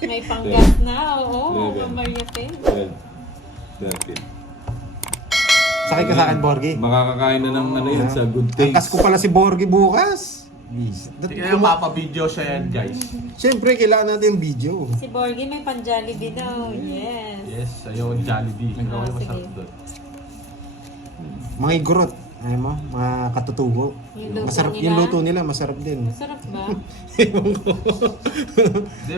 May panggas na, oo. 11. Maria Pen. 12. 13. Sakay ka sa akin, Borgie. Makakakain na ng ano yan sa good things. Angkas ko pala si Borgie bukas. Tingnan yung mapa-video siya yan, guys. Siyempre, kailangan natin yung video. Si Borgie may pan-Jollibee daw. Yes. Yes, ayaw yung Jollibee. Ikaw yung sige. masarap doon. Mga igorot. Ay mo, mga katutubo. Yung luto Masarap, nila? yung luto nila, masarap din. Masarap ba? Ewan ko. Hindi,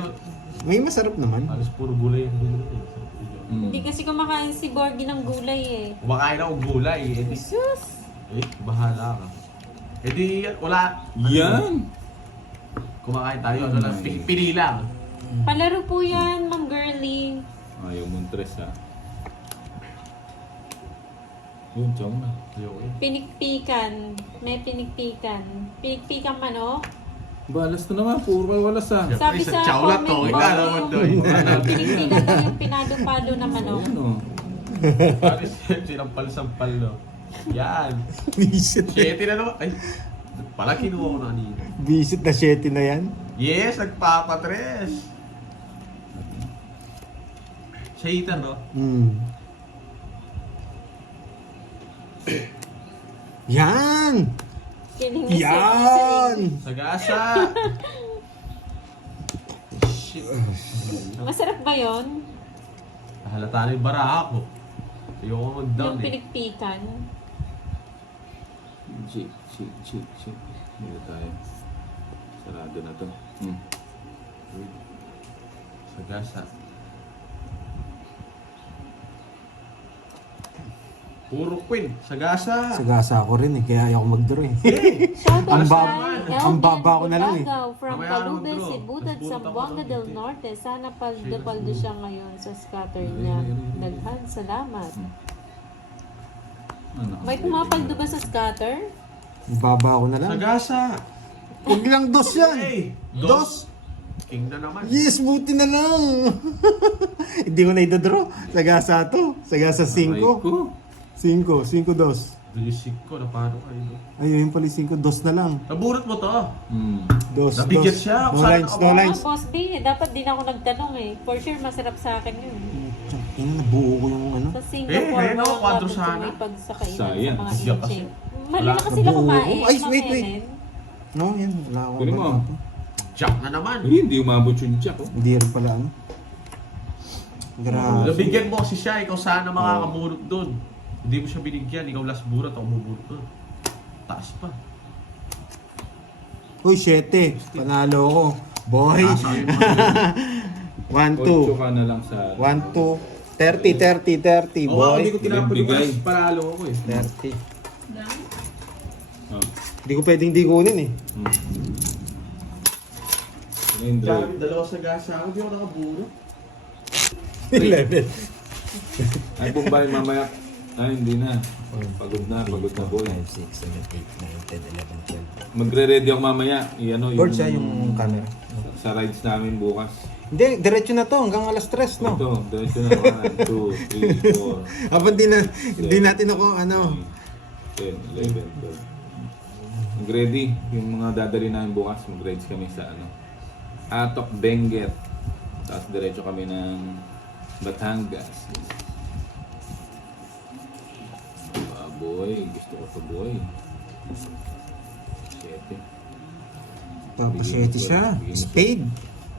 May masarap naman. halos puro gulay yung niluto. Hindi kasi kumakain si Borgie ng gulay eh. Kumakain ako gulay. Eh, di, Sus! bahala ka. Eh di, wala. Yan! Kumakain tayo, ano lang, pili lang. Palaro po yan, Ma'am Girlie. Ayaw mong tres ha. Yun, chong na. Ayaw eh. Pinikpikan. May pinikpikan. Pinikpikan manok. Balas na naman, puro kayo walas ha. Sabi sa Chawla comment to, box, ikaw naman to. pinikpikan daw yung pinado-pado na manok. Ayan o. Paris, sinampal-sampal, no? Yan. Visit. 7 na naman. Ay, pala kinuha ko na kanina. Visit na 7 na yan. Yes, nagpapatres. Siya hitan, no? Yan! Kiling na Yan! Sagasa. Shit. Masarap ba yon? Halata na yung bara ako. Ayoko mag-down Yung eh. pinikpikan. Chik. Dito tayo. Sarado na to. Sagasa. Puro queen. Sagasa. Sagasa ako rin eh, kaya ayaw mag-draw eh. Shoutout Ang sa bab- ang baba ko na lang eh. Bagaw from Mamaya Calube, naman, bro. Cebu, Mas puro Zamboanga tapos del ang Norte. Sana paldo siya ngayon sa scatter niya. Daghan, salamat. Ano? May pumapaldo ba sa scatter? Ang baba ko na lang. Sagasa. Huwag lang dos yan! Hey, Dos! King na naman. Yes, buti na lang! Hindi ko na itadraw. Sagasa to. Sagasa 5. 5, dos. Bilisik ko na paano kayo. Ayun pala 5, dos na lang. Naburot mo to. Dos, Nabigyan dos. siya. No Sana lines, ako. no Oo, lines. boss B, dapat din ako nagtanong eh. For sure, masarap sa akin yun. Ina, nabuo ko yung ano. Sa Singapore, no, walang kwadro labot sana. may pagsakainan sa Sayang. mga Siya kasi. inching. Mali na kasi sila Nabuo. kumain. Ay, Ma'am wait. Ellen. No, yan. Wala akong Kunin mo. bata. Jack na naman. Hindi umabot yung jack oh. Hindi rin pala ano. Grabe. Nabigyan mo kasi siya. Ikaw sana makakaburot doon. Hindi mo siya binigyan. Ikaw last burot. Ako buburot doon. Taas pa. Uy, 7. Panalo ko. Boy. 1, 8 2. ka na lang sa... 1, 2. 30, Oo, boy. hindi ko tinapunin Bigay. Paralo ako eh. 30. Oh. Hindi ko pwedeng digunin eh. Ano yung drive? Dami, dalawa sa gasa ako. Hindi ako nakaburot. 11. Ay, Bombay, mamaya. Ay, hindi na. Pagod na boy. 5, 6, 7, 8, 9, 10, 11, 12. Magre-ready ako mamaya. I-ano, Board siya yung camera. Sa rides namin bukas. Hindi, diretso na to hanggang alas 3, no? Ito, diretso na 1, 2, 3, 4, Habang di natin ako, ano. 10, 11, 12. Mag-ready. Yung mga dadali namin bukas, mag-rides kami sa ano. Atok Benguet. Tapos diretso kami ng Batangas. Boy, gusto ko to boy. 7. Papasete siya. Spade.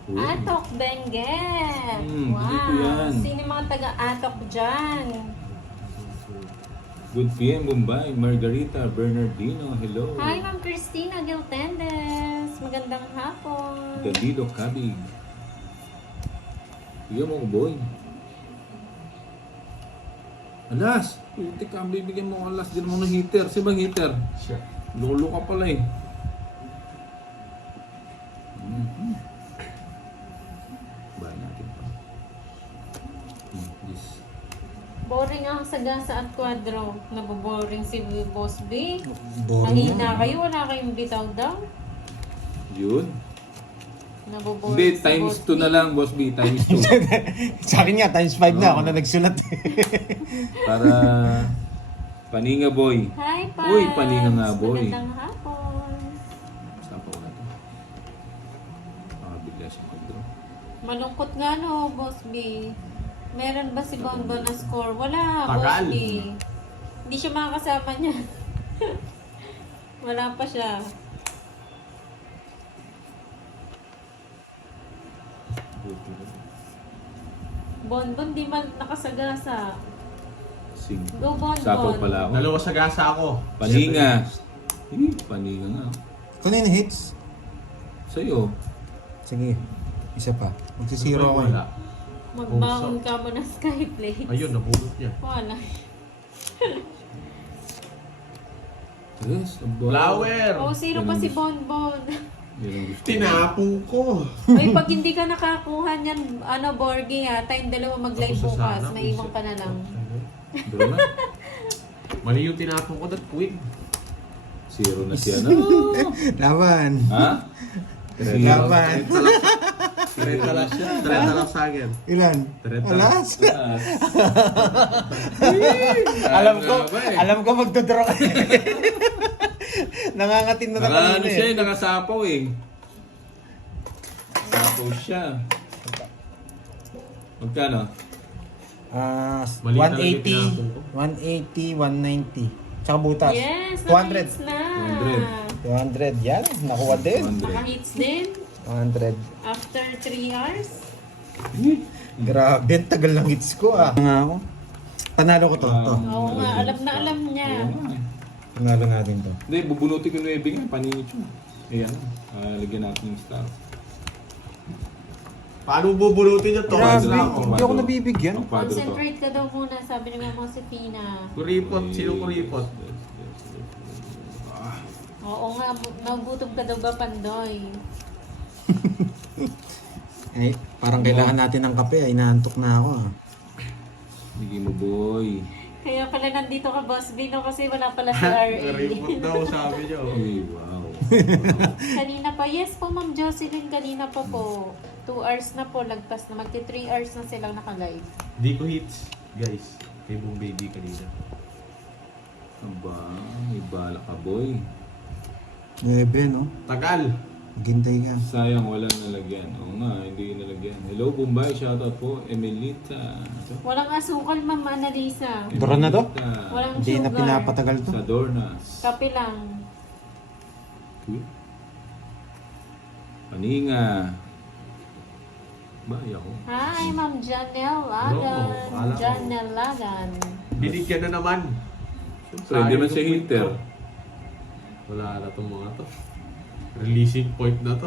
Atok Benguet! Dito yan. Wow! Sino yung mga taga-Atok dyan? Good PM, Bombay. Margarita, Bernardino, hello. Hi, Ma'am Christina Giltendes! Magandang hapon! Candido Cabig. Bigyan mo ko, boy. Alas! Putik ka, bibigyan mo ko alas. Diyan mo ng heater. Sino bang heater? Siya. Lolo ka pala eh. Bahay natin pa. This. Boring ang sagasa at kwadro. Naboboring si Boss B. Boring Kanina yan. kayo, wala kayong bitaw daw. Yun. Naboboring Hindi, si times Boss 2 na lang, Boss B. Times 2. Sa akin nga, times 5 na. Ako na nagsulat. Para Paninga boy. Hi, Pabs! Uy, paninga nga, boy. Magandang hapon. Sapa ko na to. Baka bigla siya mag-draw. Malungkot nga no, Boss B. Meron ba si Bonbon na score? Wala, Tagal. Boss B. Hindi siya makakasama niya. Wala pa siya. Bonbon, di man nakasagasa. Sing. Go, Bonbon. Sapaw pala ako. Dalawa sa gasa ako. Paninga. Paninga nga. Kunin hits. Sa'yo. Sige, isa pa. Magsisiro ako. Wala. Magbangon ka mo ng Skyplate. Ayun, nabulot niya. Wala. Yes, ang bawa. Flower! Oh, zero pa si Bonbon. Yan ang gusto ko. Tinapong ko. Ay, pag hindi ka nakakuha niyan, Borgie ha, tayong dalawa mag-live Ako sa bukas. sana, May iwan ka na lang. Draw na. Mali yung tinapong ko, that queen. Zero na siya na. Laban. Ha? Laban. 30 lang siya. 30 lang sa akin. Ilan? 30. Alas. Alam Alam ko magdodraw ka. Nangangatin na Naka, kanina siya, nakasapaw eh. Sapaw siya. Magkano? Mali talaga yung 180, tinapon ko. 180, 190. Tsaka butas. Yes, 200. naka-hits na. 200. Yan, nakuha din. 100. Naka-hits din. 100. After 3 hours. Grabe, ang tagal ng hits ko ah. Nga ako. Panalo ko to. to. Oo nga, alam na alam niya. Panalo natin to. Hindi, bubunutin ko 9 nga, paningit yun. Ayan, lagyan natin yung star. Paano bubunutin yung Grabe, tokens na ako? hindi ako nabibigyan. Ang kwadro to. Concentrate ka daw muna, sabi ni Mama Josefina. Kuripot, sino kuripot? Oo nga, magutom ka daw ba, Pandoy? Ay, parang kailangan natin ng kape. Ay, inaantok na ako ah. Sige mo, boy. Kaya pala nandito ka, Boss Bino, kasi wala pala si RA. Kuripot daw, sabi niyo. Ay, wow. Kanina pa, yes po Ma'am Jocelyn, kanina pa po. 2 hours na po, lagpas na. Magti 3 hours na silang naka-live. Di ko hits, guys. Kay Boom Baby kanina. Aba, may bala ka, boy. 9, no? Tagal! Gintay ka. Sayang, wala nalagyan. Oo nga, hindi nalagyan. Hello, Bombay. Shoutout po. Emelita. Walang asukal, Ma'am Annalisa. Draw na to? Emelita. Walang Hindi na sugar. pinapatagal to. Sa Dornas. Kape lang. Paninga. Bay ako. Hi, Ma'am Janelle Lagan. Hello, akala ko. Janelle Lagan. Binigyan na naman. Siyempre, hindi man siya hitter. Wala na itong mga to. Releasing point na to.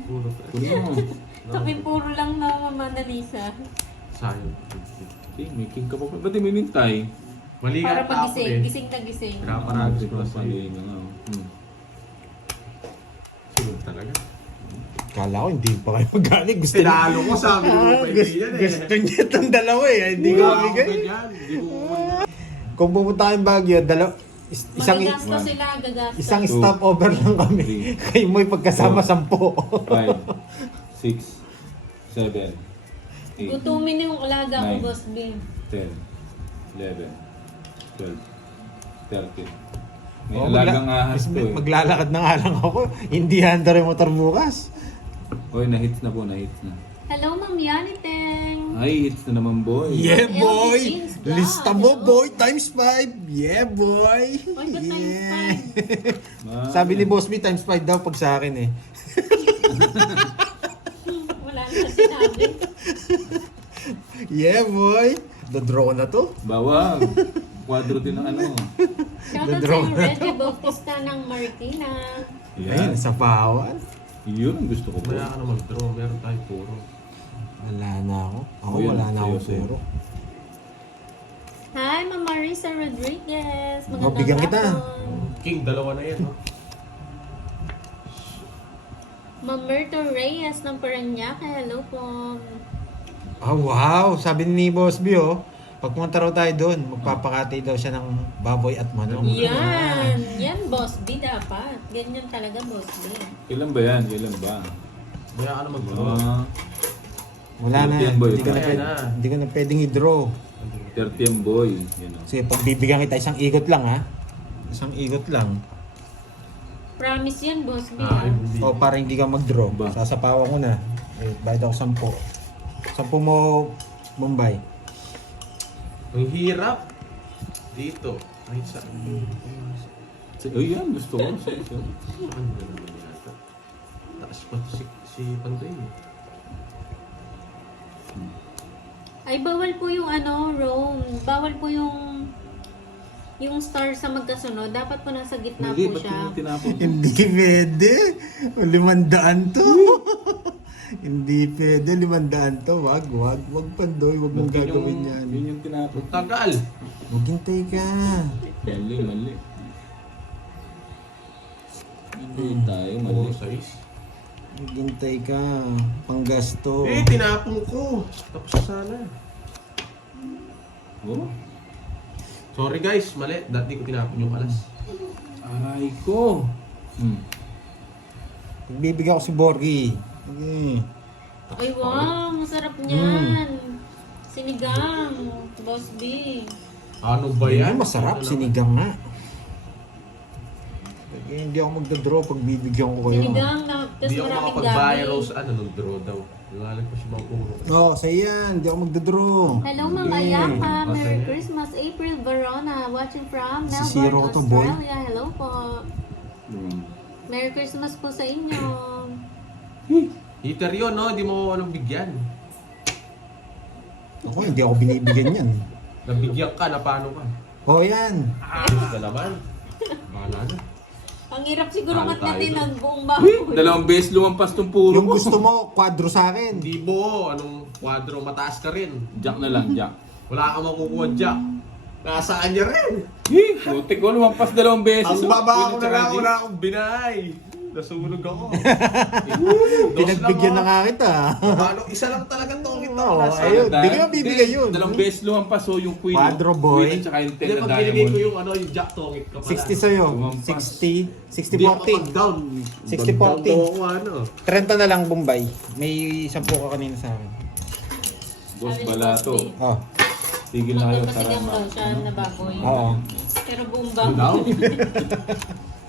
Puro to. Kunin mo. Kami puro lang na Ma'am Annalisa. Sayang. Okay, may king ka pa. Ba't di may nintay? Mali Para nga tapo pagising. eh. Gising na gising. Pinaparagos ko lang sa'yo. Paninga nga. Sunod talaga. Kala ko hindi pa kayo magaling. Gusto niya. Tinalo ko, sabi mo pa Gusto, yan eh. gusto niya itong dalawa eh. Hindi ko Wala mabigay. akong ganyan. Hindi ko Kung pumunta kayong Baguio, isang Magagastos sila, gagastos. isang stopover lang kami. Kayo mo'y pagkasama 10. 5, 6, 7, 8, Gutumin yung alaga ko, Nine. Boss B. 10, 11, 12, 13. May Oh, alagang ahas to eh. Maglalakad na nga lang ako. Hindi handa rin motor bukas. Oy, na-hits na po, na-hits na. Hello, Ma'am Yaniteng. Ay, hits na naman, boy. Yeah, LB boy! Jeans Vlog. Lista mo, boy! Times 5! Yeah, boy! Oy, ba't Yeah. Ah, Sabi ni Boss B, times 5 daw pag sa akin eh. Wala na sinabi. Yeah, boy! The-draw na to. Bawag. Kwadro din ang ano. Shoutout sa yung Reggie Bautista ng Marikina. Ayun, Yan. sa pawan. Yun ang gusto ko po. Kaya ka na mag-draw. Meron tayo puro. Wala na ako. Ako Ayun, wala na ako sa'yo, puro. Hi, Ma'am Marisa Rodriguez. Magandang bigyan kita. hapon. King, dalawa na yan. No? Ma'am Myrto Reyes ng Parañaque. Hello po. Oh, wow! Sabi ni Boss B, oh. Pag pumunta raw tayo doon, magpapakatay daw siya ng baboy at manok. Yan. Yan, Boss B dapat. Ganyan talaga, Boss B. Kailan ba yan? Kailan ba? Kaya ka na mag-draw. Ah, Wala na. 30 boy. Hindi ko na, Kaya na. hindi ko na pwedeng i-draw. 30 boy. Yan o. Sige, pag bibigyan kita isang ikot lang, ha? Isang ikot lang. Promise yan, Boss B. Ay, ah. hindi. O para hindi ka mag-draw. Ba? Sasapawan ko na. Wait, bayad ako 10. 10 mo, Bombay. Ang hirap. Dito. Ay, saan? Oh, yan, gusto ko. Sige. Ano naman yata? Taas pa si Pandoy. Ay, bawal po yung Rome. Bawal po yung star sa magkasunod. Dapat po nasa gitna Hindi, po ba't siya. yung tinapon ko? Hindi pwede. 500 to. Hindi pwede. 500 to. Wag Pandoy. Wag mong Ba't yun gagawin yan. Yun yung tinapon. Ang tagal. Maghintay ka. Mali. Hindi tayo, mali. 6. Maghintay ka. Panggasto. Eh, tinapon ko. Tapos na sana. Oh, Sorry guys, mali. Dati ko tinapon yung alas. aray ko. Bibigyan ko si Borgie. Okay. Ay, wow. Masarap niyan. Sinigang. Boss B. Ano ba yan? Masarap. Sinigang nga. Okay, hindi ako magda-draw pag bibigyan ko kayo. Sinigang na tapos Hindi ako maraming makapag-viral gabi. sa nag-draw daw. Nilalag ko si Mang Puro. Oo, sa'yo yan. Hindi ako magda-draw. Hello, Mama Okay. Yaka. Merry Masaya. Christmas. April Verona. Watching from Si Melbourne, Zero to, boy. Australia. Hello po. Merry Christmas po sa inyo. Heater yun, no? Hindi mo anong bigyan. Ako, hindi ako binibigyan yan. Nabigyan ka, na paano ka? Oo, yan. Ayos ka naman. Bahala na. Ang hirap siguro Ano mat tayo natin dun? ang buong baboy. Dalawang beses lumampas tong puro Yung ko. gusto mo, kwadro sa akin. Hindi mo, anong kwadro, mataas ka rin. Jack na lang, Jack. Wala kang makukuha, Jack. Nasa kanya rin. Buti ko, lumampas dalawang beses. Ang baba ko na lang, Pinatsaradis. wala akong binay. Nasunog ako. Pinagbigyan na nga kita. Paano, isa lang talaga to. Kita ko Oo, nasa. ayun. Di ko bibigay yun. Dalawang beses lumampas, so yung queen. Quadro boy. Queen at saka yung 10 Hindi, na pag binigay ko diamond. yung Yung Jack Tongit ka pala. 60 sa'yo. Lumampas. 60. Hindi ako 60-40. pag-down. 60-40. Pag-down daw ako, ano. 30 na lang, Bombay. May 10 ka kanina sa akin. Boss Sabi ni Balato. Boss B. Oh. Tigil na kayo. Magpapasigang Tara, daw siya na baboy. Oo. Pero buong Down? baboy.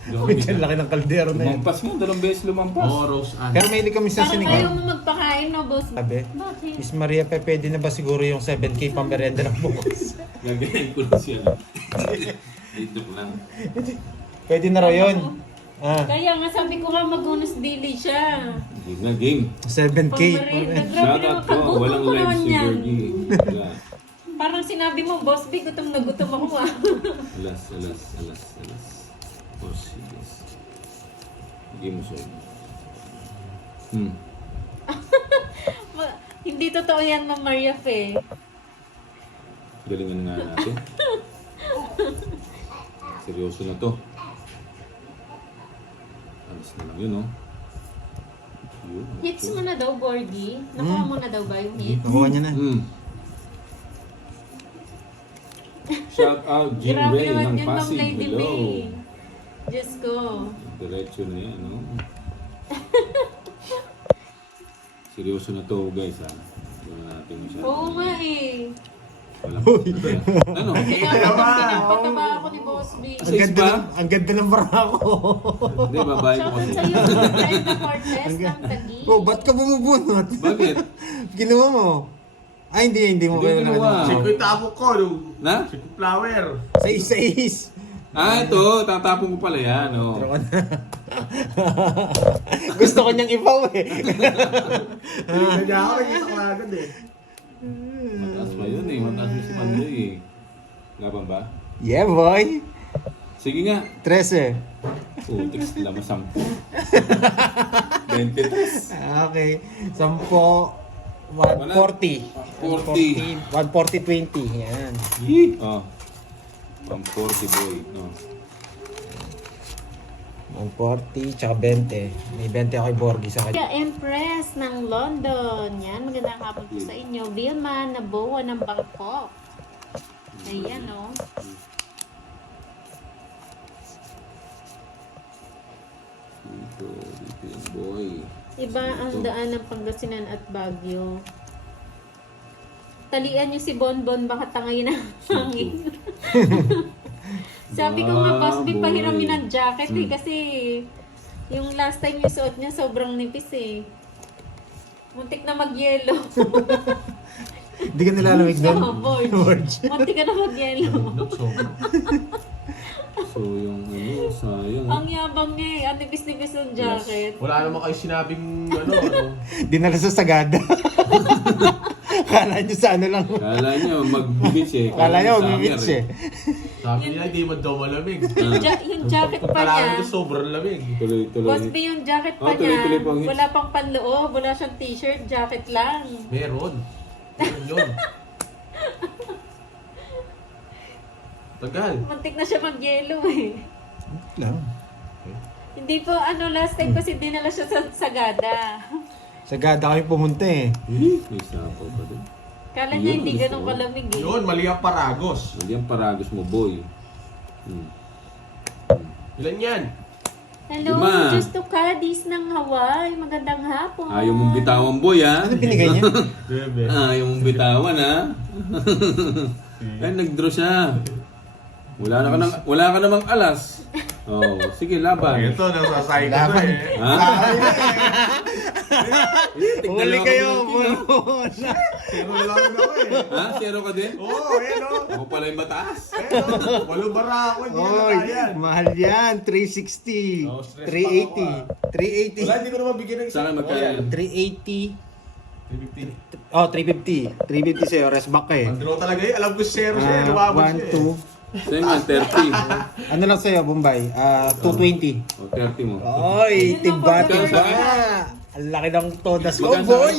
Uy, dyan laki ng kaldero na yan. Lumampas mo, dalawang beses lumampas. Oo, Rose Ann. Pero may kami sa Parang ayaw sinigang. mo magpakain, no, boss? Sabi, Bakit? Miss Maria, pwede na ba siguro yung 7K pamerienda ng bukas? Gagayin ko lang siya. Ito lang. Pwede na raw yun. Ah, Kaya nga sabi ko nga mag-bonus daily siya. Game na game. 7K. Pamerienda. Grabe Shout naman, out ko. kagutom Walang ko live naman si yan. Bergie. Wala. Parang sinabi mo, boss, B, gutom na gutom ako ah. Alas. Oh, serious. Game mo siya. Hindi totoo yan, Ma'am Maria Fe. Galingan nga natin. Seryoso na to. Alas na lang yun, oh. Yun, Hits mo na daw, Borgie. Nakuha mo na daw ba yung hit? Nakuha niya na. Shout out Jim Grabe Ray naman ng yun, Ma'am Pasig. Lady Hello. May. Diyos ko. Diretso na yan, no? Seryoso na to, guys, ha? Wala natin masyado. Oo nga eh. Wala. Ano? Kaya pataba ako ni Boss B. Ang ganda ng barako. Hindi, babae ko Shoutout kasi. sa'yo, Edna Cortez ng Taguig. Oh, ba't ka bumubunot? Bakit? Ginawa mo. Ay, hindi mo Hindi kayo ginawa. na. Check ko yung tapo ko, no? Na? Check ko flower. Sais. Ah, ito. Tatapon ko pala yan, oh. Gusto ko niyang ipaw eh. Hindi ako, nakita ko agad eh. Mataas pa yun, eh. Mataas mo si Mandoy, eh. Laban ba? Yeah, boy. Sige nga. 13. Text lang, 10. 23. Okay. 10. 140. 140, 20. Yan. Oh. 140 boy. No. 140, tsaka 20. May 20 ako kay Borgie sa kanya. Kaya Empress ng London. Yan, magandang hapon po sa inyo. Vilma Naboa ng Bangkok. Ayan, oh. Dito yung boy. Iba ang daan ng Pangasinan at Baguio. Talian niyo si Bonbon, baka tangayin ang hangin. Sabi ko nga, boss, di boy. pahiramin ng jacket eh, kasi Yung last time yung suot niya, sobrang nipis eh. Muntik na mag-yellow. Hindi ka nilalamig doon? Oo, Borge. Borge. Muntik ka na mag-yellow. Not so. So yung ano, sayang. Ang yabang niya eh. Ang nipis-nipis ng jacket. Wala naman kayo sinabing ano. Dinala sa Sagada. Kala nyo sa ano lang. Kala niya mag-beach eh. Kala nyo summer mag-beach eh. Sabi niya, hindi man daw malamig. Yung jacket pa niya. Kailangan ko sobrang lamig. Tuloy-tuloy. Boss B, yung jacket pa Oh, niya. tuloy-tuloy po ang hits. Wala pang panloob. Wala siyang t-shirt. Jacket lang. Meron. Meron yun. Tagal. Muntik na siya mag-yellow eh. Lang. Hindi po, last time kasi dinala siya sa Sagada. Sagada kami pumunta eh. May sapo pa din. Kala niya Yun, hindi gusto ganun ko. kalamig eh. Yun, mali ang paragos. Hindi ang paragos mo, boy. Ilan yan? Hello, Lima. just to Cadiz ng Hawaii. Magandang hapon. Ayaw mong bitawan, boy, ha? Ano binigay niya? Bebe. Ayaw mong bitawan, ha? Ay, nag-draw siya. Wala ka namang alas. Oh, sige, laban. Ito, nasasay ko Laban. eh. Ha? Tignan Huli lang ako kayo. ng tingin, Muna. Pero lang ako eh. Ha? Zero ka din? Oo, ayan o. Ako pala yung mataas. Walang bara ako, hindi na Oy, kaya. mahal yan. 360. Oh, stress 380. Wala, hindi ko naman bigyan ng Sa akin, magkano? 380. 350. Oh, 350. 350 sa'yo. Rest back ka eh. Ang talaga eh. Alam ko zero siya. Lumabas siya 1, eh. 2. Sa'yo nga, 30. Ano lang sa'yo, Bombay? 220. O, 30 mo. Oy, Yun ang tiba, pagkakas. tiba. Ang laki ng todas ko, Magkano? boy.